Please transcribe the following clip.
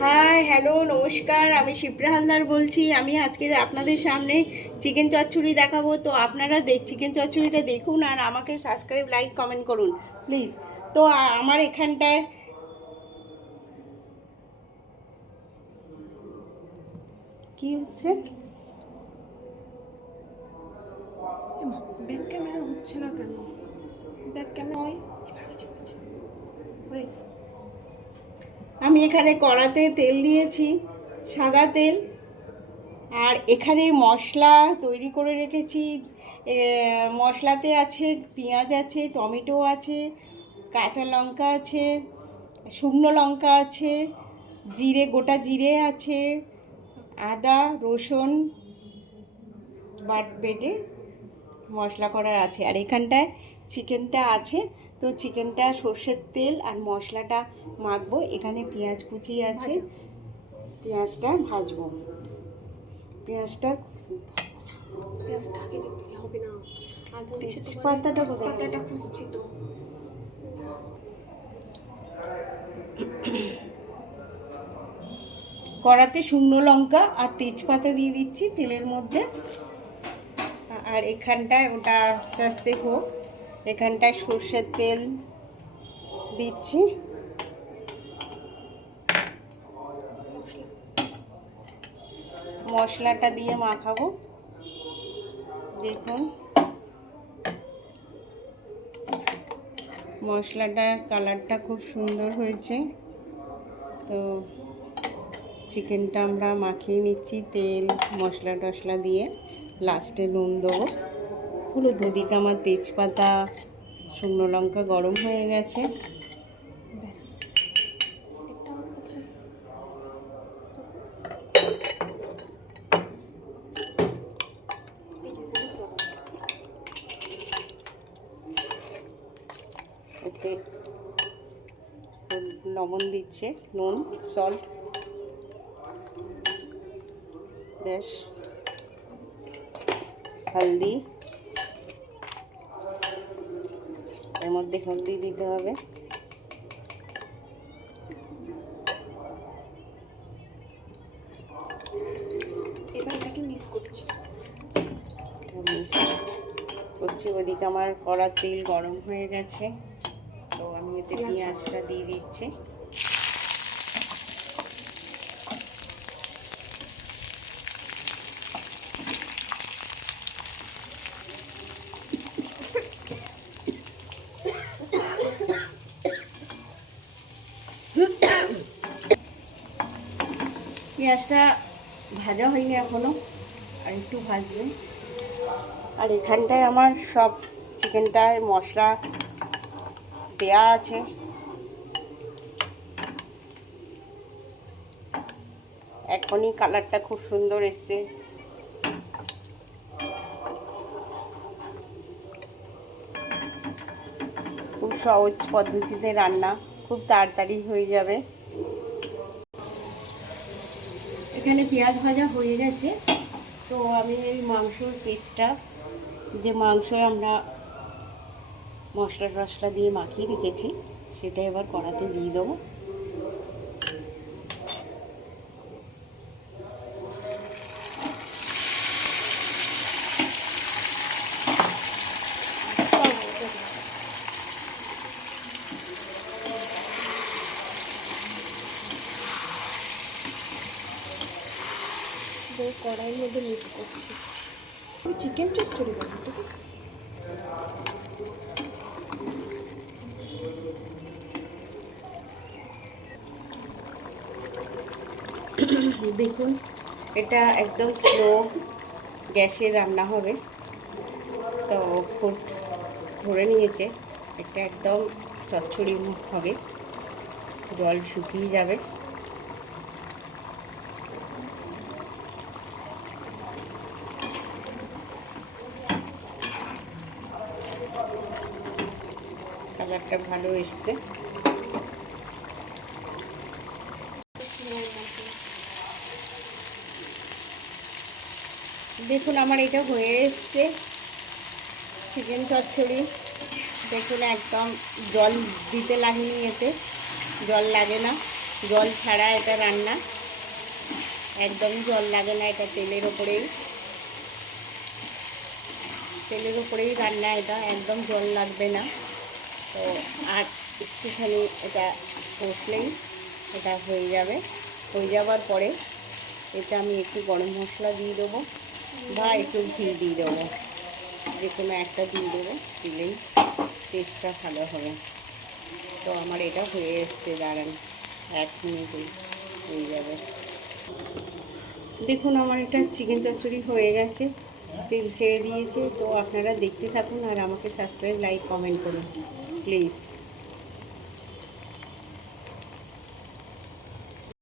High, hello, নমস্কার। আমি শিপ্রা হালদার বলছি। আমি আজকে আপনাদের সামনে চিকেন চচ্চড়ি দেখাবো। তো আপনারা চিকেন চচ্চড়িটা দেখুন আর আমাকে সাবস্ক্রাইব, লাইক, কমেন্ট করুন প্লিজ। তো আমার এখানটায় কি হচ্ছে? ব্যাক ক্যামেরা হচ্ছে না কেন? ব্যাক ক্যামেরা হয়, এবার হয়েছে। আমি এখানে কড়াতে তেল দিয়েছি, সাদা তেল। আর এখানে মশলা তৈরি করে রেখেছি। মশলাতে আছে পেঁয়াজ আছে, টমেটো আছে, কাঁচা লঙ্কা আছে, শুকনো লঙ্কা আছে, গোটা জিরে আছে, আদা রসুন বেটে মশলা করার আছে। আর এখানটায় চিকেনটা আছে। তো চিকেনটা সর্ষের তেল আর মশলাটা মাখবো। এখানে পেঁয়াজ কুচি আছে, পেঁয়াজটা ভাজবো। পেঁয়াজটা আগে দিতে হবে না, আগে হচ্ছে তেজপাতাটা পাতাটা খুঁজছি তো। কড়াতে শুকনো লঙ্কা আর তেজপাতা দিয়ে দিচ্ছি তেলের মধ্যে। আর এখানটায় ওটা আস্তে আস্তে হোক। এখানটায় সর্ষের তেল দিচ্ছি। মশলাটা দিয়ে মাখাবো। দেখুন মশলাটার কালারটা খুব সুন্দর হয়েছে। তো চিকেনটা আমরা মাখিয়ে নিচ্ছি তেল মশলা টশলা দিয়ে। লাস্টে নুন দেবো, হলুদ। ওদিকে আমার তেজপাতা শুকনো লঙ্কা গরম হয়ে গেছে। ব্যাস, একটা আমার কোথায়? ওতে লবণ দিচ্ছে, নুন, সল্ট। বেশ, হলদি, এর মধ্যে হলদি দিতে হবে। এবার এটাকে মিক্স করছি। ওদিকে আমার কড়ার তেল গরম হয়ে গেছে। তো আমি এতে পেঁয়াজটা দিয়ে দিচ্ছি। পেঁয়াজটা ভাজা হয়নি এখনো, আর একটু ভাজবে। আর এখানটায় আমার সব চিকেনটায় মশলা দেয়া আছে। এখনই কালারটা খুব সুন্দর এসছে। খুব সহজ পদ্ধতিতে রান্না, খুব তাড়াতাড়ি হয়ে যাবে। এখানে পেঁয়াজ ভাজা হয়ে গেছে। তো আমি এই মাংসর পিসটা, যে মাংস আমরা মশলা টশলা দিয়ে মাখিয়ে রেখেছি, সেটা এবার কড়াতে দিয়ে দেবো। কড়াইয়ের মধ্যে মিক্স করছি। চিকেন চচ্চড়ি করবো তো। দেখুন, এটা একদম স্লো গ্যাসে রান্না হবে। তো ফুট ধরে নিয়েছে। এটা একদম চচ্চড়ি হবে, জল শুকিয়ে যাবে। কালারটা ভালো এসছে। দেখুন আমার এটা হয়ে এসছে চিকেন চচ্চড়ি। দেখুন একদম জল দিতে লাগেনি, এতে জল লাগে না। জল ছাড়া এটা রান্না, একদম জল লাগে না, এটা তেলের ওপরেই রান্না, এটা একদম জল লাগবে না। তো আর একটুখানি এটা কষলেই এটা হয়ে যাবে। হয়ে যাওয়ার পরে এটা আমি একটু গরম মশলা দিয়ে দেবো বা একটু ঘি দিয়ে দেবো, যে কোনো একটা দিয়ে দেবো, দিলেই টেস্টটা ভালো হবে। তো আমার এটা হয়ে এসছে, দাঁড়ান 1 মিনিটেই হয়ে যাবে। দেখুন আমার এটা চিকেন চচ্চড়ি হয়ে গেছে, তেল ছেড়ে দিয়েছে। তো আপনারা দেখতে থাকুন আর আমাকে সাবস্ক্রাইব, লাইক, কমেন্ট করুন প্লিজ।